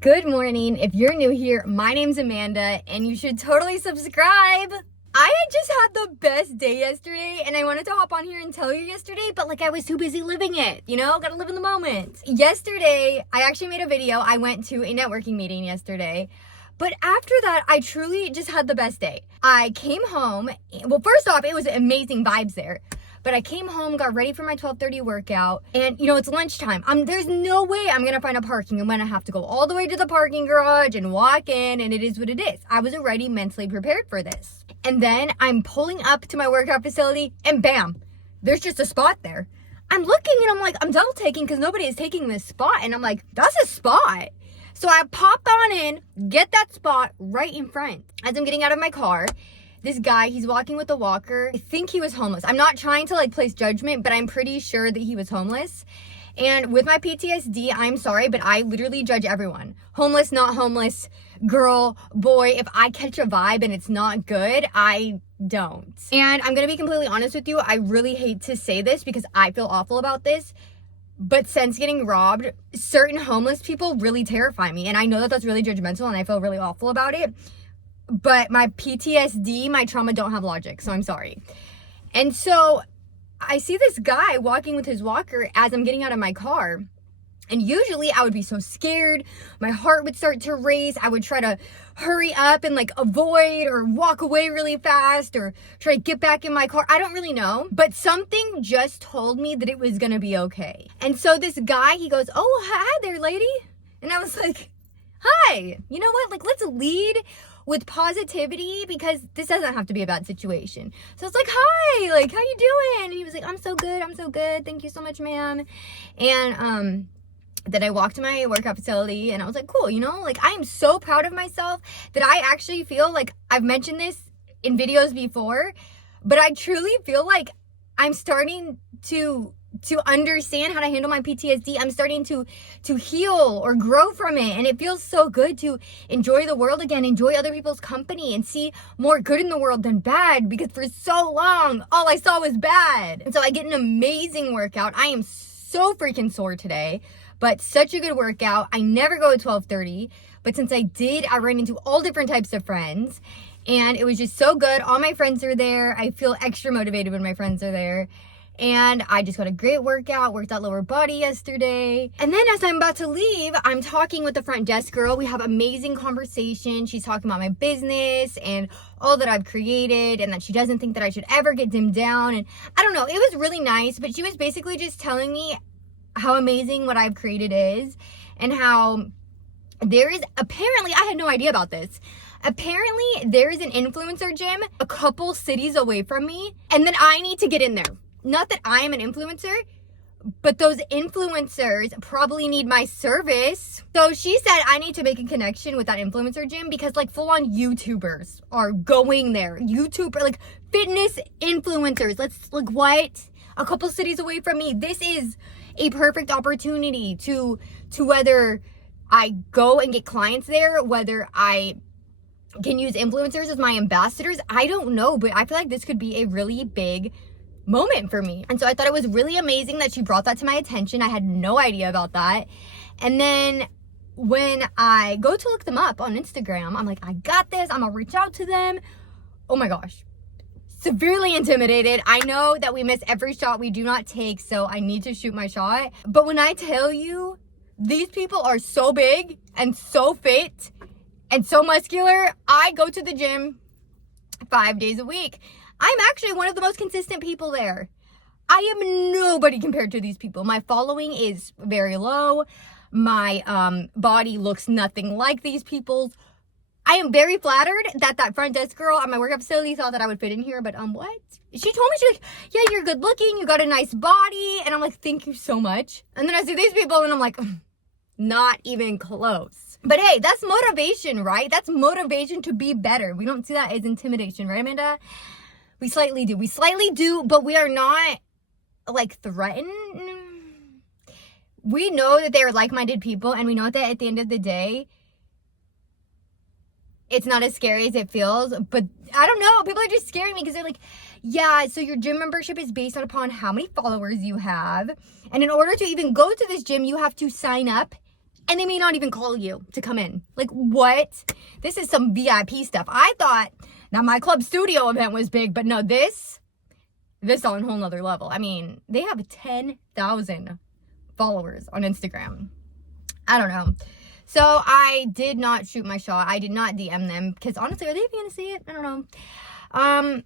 Good morning. If you're new here, my name's Amanda and you should totally subscribe. I had just had the best day yesterday and I wanted to hop on here and tell you yesterday, but I was too busy living it, gotta live in the moment. Yesterday, I actually made a video. I went to a networking meeting yesterday, but after that, I truly just had the best day. I came home. Well, first off, it was amazing vibes there. But I came home, got ready for my 12:30 workout, and it's lunchtime. There's no way I'm gonna find a parking. I'm gonna have to go all the way to the parking garage and walk in, and it is what it is. I was already mentally prepared for this. And then I'm pulling up to my workout facility, and bam, there's just a spot there. I'm looking and I'm double taking because nobody is taking this spot, and I'm like, that's a spot. So I pop on in, get that spot right in front. As I'm getting out of my car, this guy, he's walking with a walker. I think he was homeless. I'm not trying to place judgment, but I'm pretty sure that he was homeless. And with my PTSD, I'm sorry, but I literally judge everyone. Homeless, not homeless, girl, boy. If I catch a vibe and it's not good, I don't. And I'm gonna be completely honest with you. I really hate to say this because I feel awful about this. But since getting robbed, certain homeless people really terrify me. And I know that that's really judgmental and I feel really awful about it. But my PTSD, my trauma don't have logic, so I'm sorry. And so I see this guy walking with his walker as I'm getting out of my car. And usually I would be so scared. My heart would start to race. I would try to hurry up and avoid or walk away really fast or try to get back in my car. I don't really know. But something just told me that it was going to be okay. And so this guy, he goes, "Oh, hi there, lady." And I was like, "Hi, you know what? Let's lead with positivity because this doesn't have to be a bad situation." So it's "Hi, how you doing?" And he was like, I'm so good. Thank you so much, ma'am." And then I walked to my workout facility and I was like, cool, I am so proud of myself that I actually feel like I've mentioned this in videos before, but I truly feel like I'm starting to understand how to handle my PTSD. I'm starting to heal or grow from it. And it feels so good to enjoy the world again, enjoy other people's company and see more good in the world than bad, because for so long, all I saw was bad. And so I get an amazing workout. I am so freaking sore today, but such a good workout. I never go at 12:30, but since I did, I ran into all different types of friends and it was just so good. All my friends are there. I feel extra motivated when my friends are there. And I just got a great workout, worked out lower body yesterday. And then as I'm about to leave, I'm talking with the front desk girl. We have amazing conversation. She's talking about my business and all that I've created and that she doesn't think that I should ever get dimmed down. And I don't know, it was really nice, but she was basically just telling me how amazing what I've created is and how there is, apparently, I had no idea about this. Apparently, there is an influencer gym a couple cities away from me and then I need to get in there. Not that I am an influencer, but those influencers probably need my service. So she said I need to make a connection with that influencer gym because full-on YouTubers are going there. Fitness influencers. What? A couple cities away from me. This is a perfect opportunity to whether I go and get clients there, whether I can use influencers as my ambassadors. I don't know, but I feel like this could be a really big moment for me. And so I thought it was really amazing that she brought that to my attention. I had no idea about that. And then when I go to look them up on Instagram, I'm like, I got this. I'm gonna reach out to them. Oh my gosh. Severely intimidated. I know that we miss every shot we do not take, so I need to shoot my shot. But when I tell you, these people are so big and so fit and so muscular. I go to the gym 5 days a week. I'm actually one of the most consistent people there. I am nobody compared to these people. My following is very low. My body looks nothing like these people's. I am very flattered that front desk girl at my workout facility thought that I would fit in here, but what? She told me, she's like, yeah, you're good looking, you got a nice body, and I'm like, thank you so much. And then I see these people and I'm like, not even close. But hey, that's motivation, right? That's motivation to be better. We don't see that as intimidation, right, Amanda? We slightly do, but we are not threatened. We know that they are like-minded people, and we know that at the end of the day, it's not as scary as it feels. But I don't know, people are just scaring me because they're like, yeah, so your gym membership is based upon how many followers you have. And in order to even go to this gym, you have to sign up and they may not even call you to come in. Like, what? This is some VIP stuff. I thought that my club studio event was big, but no, this on a whole nother level. I mean, they have 10,000 followers on Instagram. I don't know. So I did not shoot my shot. I did not DM them because honestly, are they even gonna see it? I don't know.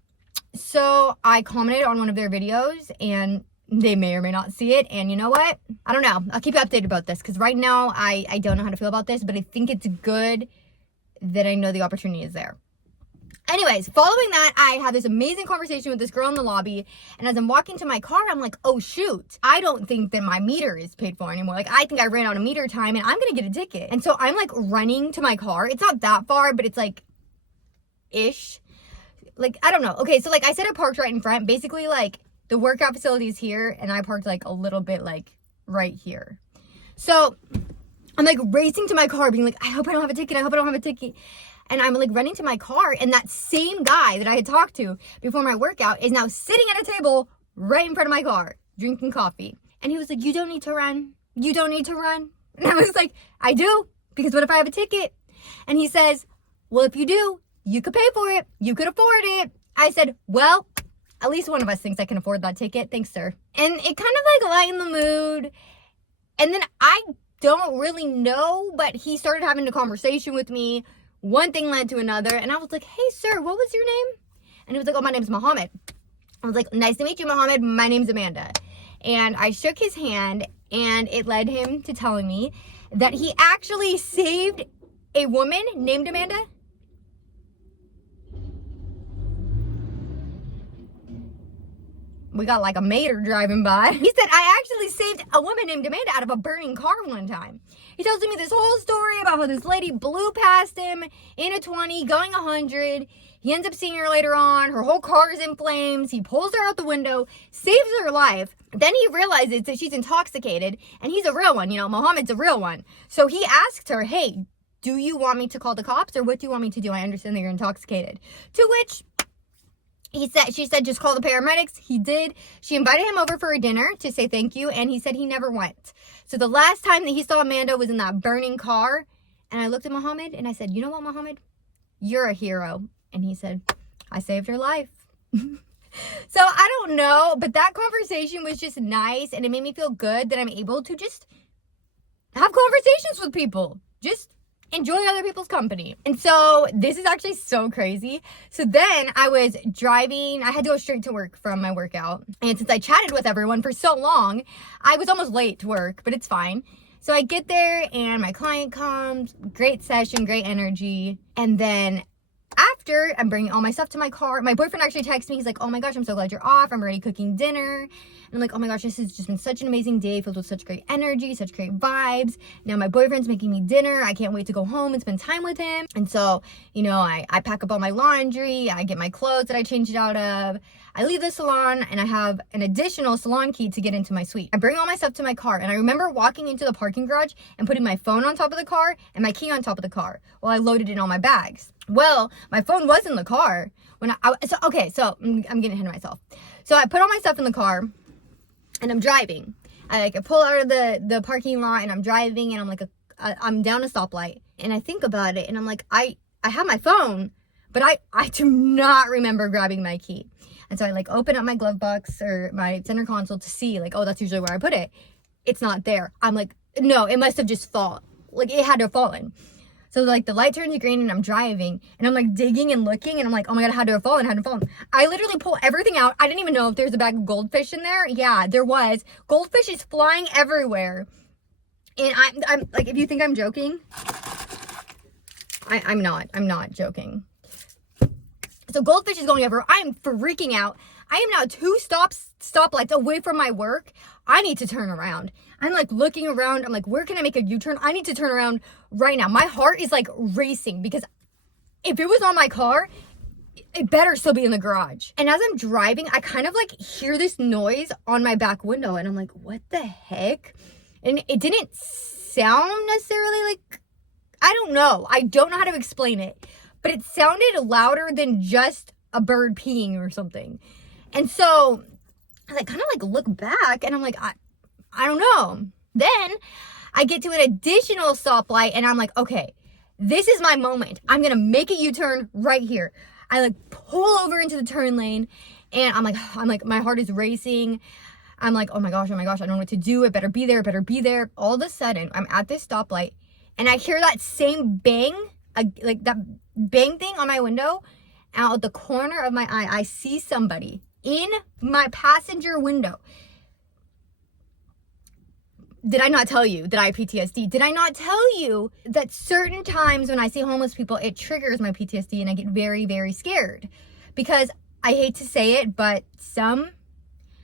So I commented on one of their videos and they may or may not see it. And you know what? I don't know. I'll keep you updated about this because right now I don't know how to feel about this, but I think it's good that I know the opportunity is there. Anyways, following that, I had this amazing conversation with this girl in the lobby. And as I'm walking to my car, I'm like, oh, shoot. I don't think that my meter is paid for anymore. Like, I think I ran out of meter time and I'm going to get a ticket. And so I'm like running to my car. It's not that far, but it's like ish. Like, I don't know. Okay, so like I said, I parked right in front. Basically, like the workout facility is here and I parked like a little bit like right here. So I'm like racing to my car being like, I hope I don't have a ticket. I hope I don't have a ticket. And I'm like running to my car and that same guy that I had talked to before my workout is now sitting at a table right in front of my car, drinking coffee. And he was like, you don't need to run. You don't need to run. And I was like, I do, because what if I have a ticket? And he says, well, if you do, you could pay for it. You could afford it. I said, well, at least one of us thinks I can afford that ticket. Thanks, sir. And it kind of like lightened the mood. And then I don't really know, but he started having a conversation with me. One thing led to another, and I was like, hey, sir, what was your name? And he was like, oh, my name's Mohammed. I was like, nice to meet you, Mohammed. My name's Amanda. And I shook his hand, and it led him to telling me that he actually saved a woman named Amanda. We got like a mater driving by. He said, I actually saved a woman named Amanda out of a burning car one time. He tells me this whole story about how this lady blew past him in a 20, going 100. He ends up seeing her later on. Her whole car is in flames. He pulls her out the window, saves her life. Then he realizes that she's intoxicated, and he's a real one. You know, Mohammed's a real one. So he asked her, hey, do you want me to call the cops, or what do you want me to do? I understand that you're intoxicated. To which she said, just call the paramedics. He did. She invited him over for a dinner to say thank you, and he said he never went. So the last time that he saw Amanda was in that burning car, and I looked at Mohammed, and I said, you know what, Mohammed? You're a hero. And he said, I saved her life. So I don't know, but that conversation was just nice, and it made me feel good that I'm able to just have conversations with people. Just enjoy other people's company. And so this is actually so crazy. So then I was driving. I had to go straight to work from my workout. And since I chatted with everyone for so long, I was almost late to work, but it's fine. So I get there and my client comes. Great session, great energy. And then after, I'm bringing all my stuff to my car. My boyfriend actually texts me. He's like, oh my gosh, I'm so glad you're off. I'm already cooking dinner. And I'm like, oh my gosh, this has just been such an amazing day, filled with such great energy, such great vibes. Now my boyfriend's making me dinner. I can't wait to go home and spend time with him. And so, you know, I pack up all my laundry. I get my clothes that I changed out of. I leave the salon and I have an additional salon key to get into my suite. I bring all my stuff to my car, and I remember walking into the parking garage and putting my phone on top of the car and my key on top of the car while I loaded in all my bags. Well, my phone was in the car when so I'm getting ahead of myself. So I put all my stuff in the car and I'm driving. I pull out of the parking lot and I'm driving, and I'm like, I'm down a stoplight, and I think about it and I'm like, I have my phone, but I do not remember grabbing my key. And so I like open up my glove box or my center console to see like, oh, that's usually where I put it. It's not there. I'm like, no, it must have just fallen. Like it had to have fallen. So like the light turns green and I'm driving and I'm like digging and looking and I'm like, oh my God, it had to have fallen. I literally pull everything out. I didn't even know if there's a bag of goldfish in there. Yeah, there was. Goldfish is flying everywhere. And I'm like, if you think I'm joking, I'm not joking. So goldfish is going everywhere. I am freaking out. I am now 2 stoplights away from my work. I need to turn around. I'm like looking around. I'm like, where can I make a U-turn? I need to turn around right now. My heart is like racing because if it was on my car, it better still be in the garage. And as I'm driving, I kind of like hear this noise on my back window, and I'm like, what the heck? And it didn't sound necessarily like, I don't know how to explain it, but it sounded louder than just a bird peeing or something. And so I like kind of like look back and I'm like, I don't know. Then I get to an additional stoplight and I'm like, okay, this is my moment. I'm gonna make a U-turn right here. I like pull over into the turn lane and I'm like, my heart is racing. I'm like, oh my gosh, I don't know what to do. It better be there. All of a sudden, I'm at this stoplight and I hear that same bang, like that bang thing on my window. Out the corner of my eye, I see somebody in my passenger window. Did I not tell you that I have PTSD? Did I not tell you that certain times when I see homeless people, it triggers my PTSD and I get very, very scared? Because I hate to say it, but some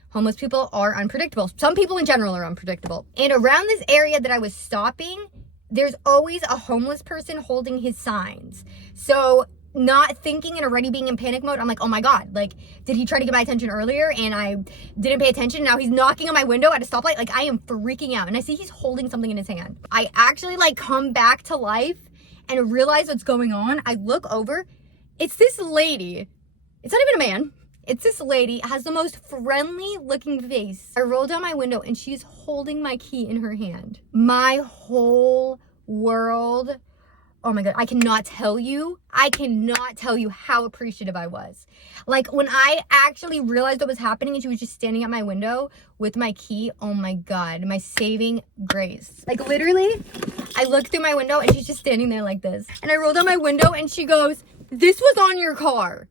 homeless people are unpredictable. Some people in general are unpredictable. And around this area that I was stopping, there's always a homeless person holding his signs. So not thinking and already being in panic mode, I'm like, oh my God, like, did he try to get my attention earlier and I didn't pay attention? Now he's knocking on my window at a stoplight. Like, I am freaking out. And I see he's holding something in his hand. I actually like come back to life and realize what's going on. I look over. It's this lady. It's not even a man. It's this lady, has the most friendly looking face. I roll down my window and she's holding my key in her hand. My whole world, oh my God, I cannot tell you how appreciative I was. Like, when I actually realized what was happening and she was just standing at my window with my key, oh my God, my saving grace. Like, literally, I look through my window and she's just standing there like this. And I roll down my window and she goes, "This was on your car."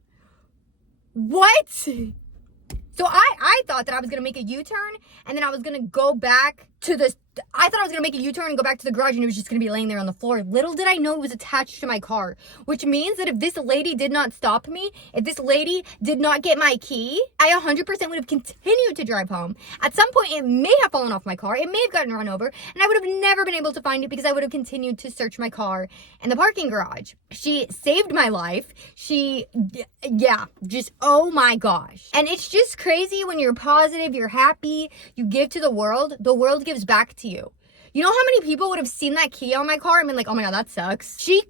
What? So I thought that I was going to make a U-turn and then I was going to go back to the, I thought I was going to make a U-turn and go back to the garage and it was just going to be laying there on the floor. Little did I know it was attached to my car, which means that if this lady did not stop me, if this lady did not get my key, I 100% would have continued to drive home. At some point, it may have fallen off my car. It may have gotten run over and I would have never been able to find it because I would have continued to search my car in the parking garage. She saved my life. Just, oh my gosh. And it's just crazy when you're positive, you're happy, you give to the world gives back to you. You know how many people would have seen that key on my car and been like, oh my God, that sucks. She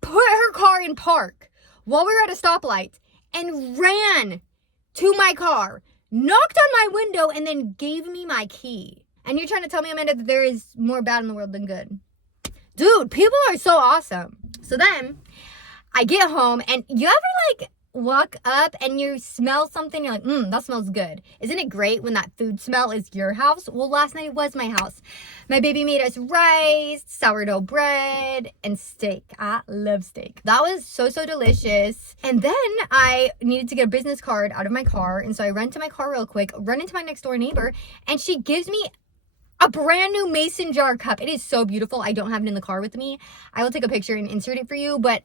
put her car in park while we were at a stoplight and ran to my car, knocked on my window, and then gave me my key. And you're trying to tell me, Amanda, that there is more bad in the world than good? Dude, people are so awesome. So then I get home and you ever like walk up and you smell something, you're like, that smells good. Isn't it great when that food smell is your house? Well, last night it was my house. My baby made us rice, sourdough bread, and steak. I love steak. That was so delicious. And then I needed to get a business card out of my car. And so I run to my car real quick, run into my next door neighbor, and she gives me a brand new mason jar cup. It is so beautiful. I don't have it in the car with me. I will take a picture and insert it for you, but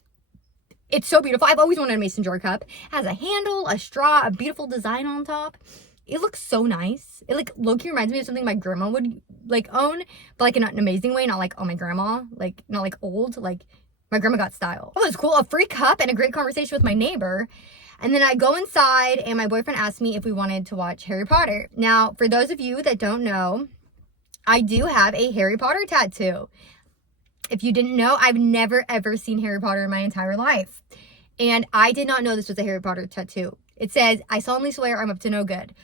it's so beautiful. I've always wanted a mason jar cup. It has a handle, a straw, a beautiful design on top. It looks so nice. It like low-key reminds me of something my grandma would like own, but like in an amazing way, not like, oh, my grandma, like not like old, like my grandma got style. Oh, it was cool. A free cup and a great conversation with my neighbor. And then I go inside and my boyfriend asked me if we wanted to watch Harry Potter. Now, for those of you that don't know, I do have a Harry Potter tattoo. If you didn't know, I've never ever seen Harry Potter in my entire life. And I did not know this was a Harry Potter tattoo. It says, "I solemnly swear I'm up to no good."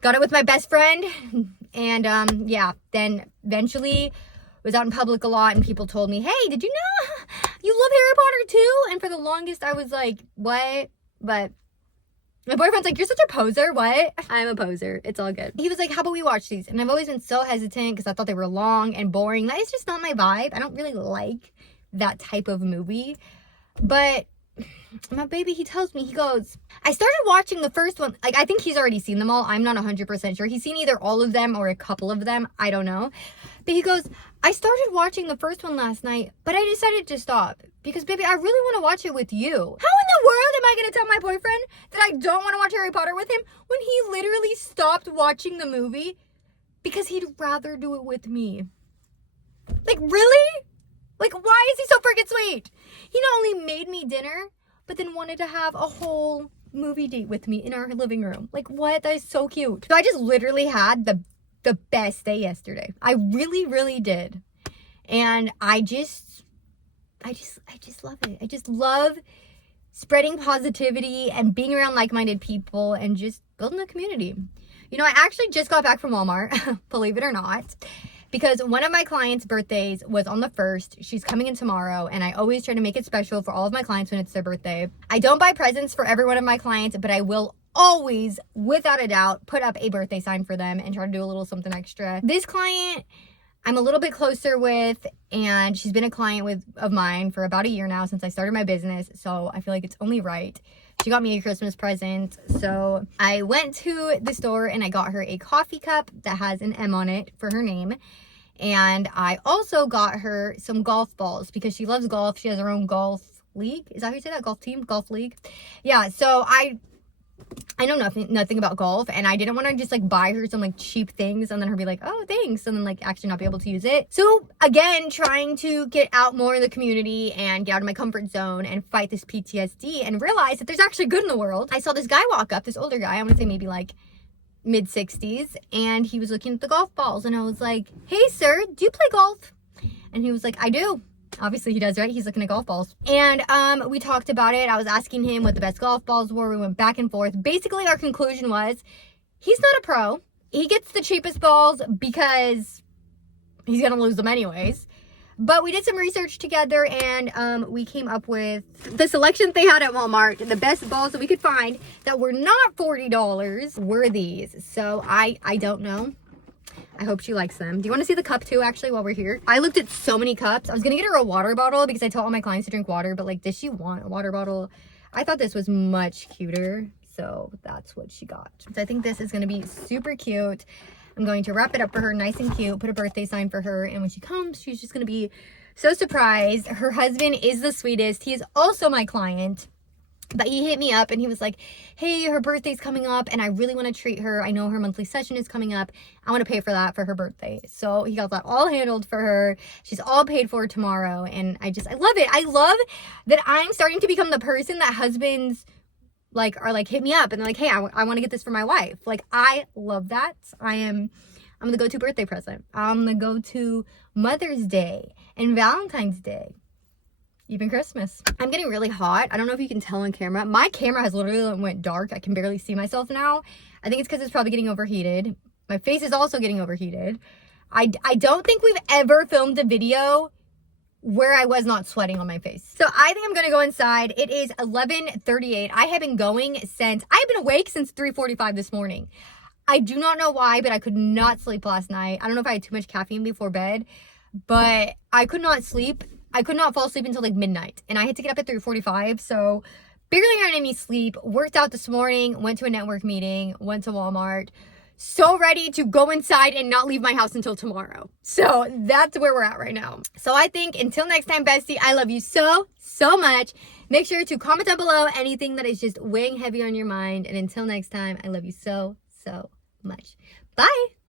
Got it with my best friend. And then eventually was out in public a lot and people told me, "Hey, did you know you love Harry Potter too?" And for the longest I was like, what? But my boyfriend's like, "You're such a poser." What? I'm a poser. It's all good. He was like, "How about we watch these?" And I've always been so hesitant because I thought they were long and boring. That is just not my vibe. I don't really like that type of movie. But my baby, he tells me, he goes, I started watching the first one. Like, I think he's already seen them all. I'm not 100% sure. He's seen either all of them or a couple of them. I don't know. But he goes, "I started watching the first one last night, but I decided to stop because, baby, I really want to watch it with you." How in the world am I going to tell my boyfriend that I don't want to watch Harry Potter with him when he literally stopped watching the movie because he'd rather do it with me? Like, really? Like, why is he so freaking sweet? He not only made me dinner, but then wanted to have a whole movie date with me in our living room. Like, what? That is so cute. So I just literally had the best day yesterday. I really did. And I just love it. I just love spreading positivity and being around like-minded people and just building a community. You know, I actually just got back from Walmart, believe it or not. because one of my clients' birthdays was on the 1st. She's coming in tomorrow, and I always try to make it special for all of my clients when it's their birthday. I don't buy presents for every one of my clients, but I will always, without a doubt, put up a birthday sign for them and try to do a little something extra. This client I'm a little bit closer with, and she's been a client of mine for about a year now since I started my business, so I feel like it's only right. She got me a Christmas present, so I went to the store and I got her a coffee cup that has an M on it for her name, and I also got her some golf balls because she loves golf. She has her own golf league. Is that how you say that? Golf team? Golf league? Yeah, so I know nothing about golf, and I didn't want to just like buy her some like cheap things and then her be like, oh thanks, and then like actually not be able to use it. So again, trying to get out more in the community and get out of my comfort zone and fight this PTSD and realize that there's actually good in the world. I saw this guy walk up, this older guy, I want to say maybe like mid-60s, and he was looking at the golf balls, and I was like, hey sir, do you play golf? And he was like, I do. Obviously he does, right? He's looking at golf balls. And we talked about it. I was asking him what the best golf balls were. We went back and forth. Basically, our conclusion was he's not a pro. He gets the cheapest balls because he's going to lose them anyways. But we did some research together, and we came up with the selection they had at Walmart. The best balls that we could find that were not $40 were these. So I don't know. I hope she likes them. Do you want to see the cup too, actually, while we're here? I looked at so many cups. I was going to get her a water bottle because I tell all my clients to drink water, but like, does she want a water bottle? I thought this was much cuter, so that's what she got. So I think this is going to be super cute. I'm going to wrap it up for her nice and cute, put a birthday sign for her, and when she comes, she's just going to be so surprised. Her husband is the sweetest. He is also my client. But he hit me up and he was like, hey, her birthday's coming up and I really want to treat her. I know her monthly session is coming up. I want to pay for that for her birthday. So he got that all handled for her. She's all paid for tomorrow. And I love it. I love that I'm starting to become the person that husbands are like, hit me up and they're like, hey, I want to get this for my wife. Like, I love that. I'm the go-to birthday present. I'm the go-to Mother's Day and Valentine's Day. Even Christmas. I'm getting really hot. I don't know if you can tell on camera. My camera has literally went dark. I can barely see myself now. I think it's because it's probably getting overheated. My face is also getting overheated. I don't think we've ever filmed a video where I was not sweating on my face. So I think I'm gonna go inside. It is 11:38. I have been awake since 3:45 this morning. I do not know why, but I could not sleep last night. I don't know if I had too much caffeine before bed, but I could not sleep. I could not fall asleep until like midnight, and I had to get up at 3:45, so barely got any sleep. Worked out this morning, went to a network meeting, went to Walmart. So ready to go inside and not leave my house until tomorrow. So that's where we're at right now. So I think until next time, bestie, I love you so, so much. Make sure to comment down below anything that is just weighing heavy on your mind. And until next time, I love you so, so much. Bye.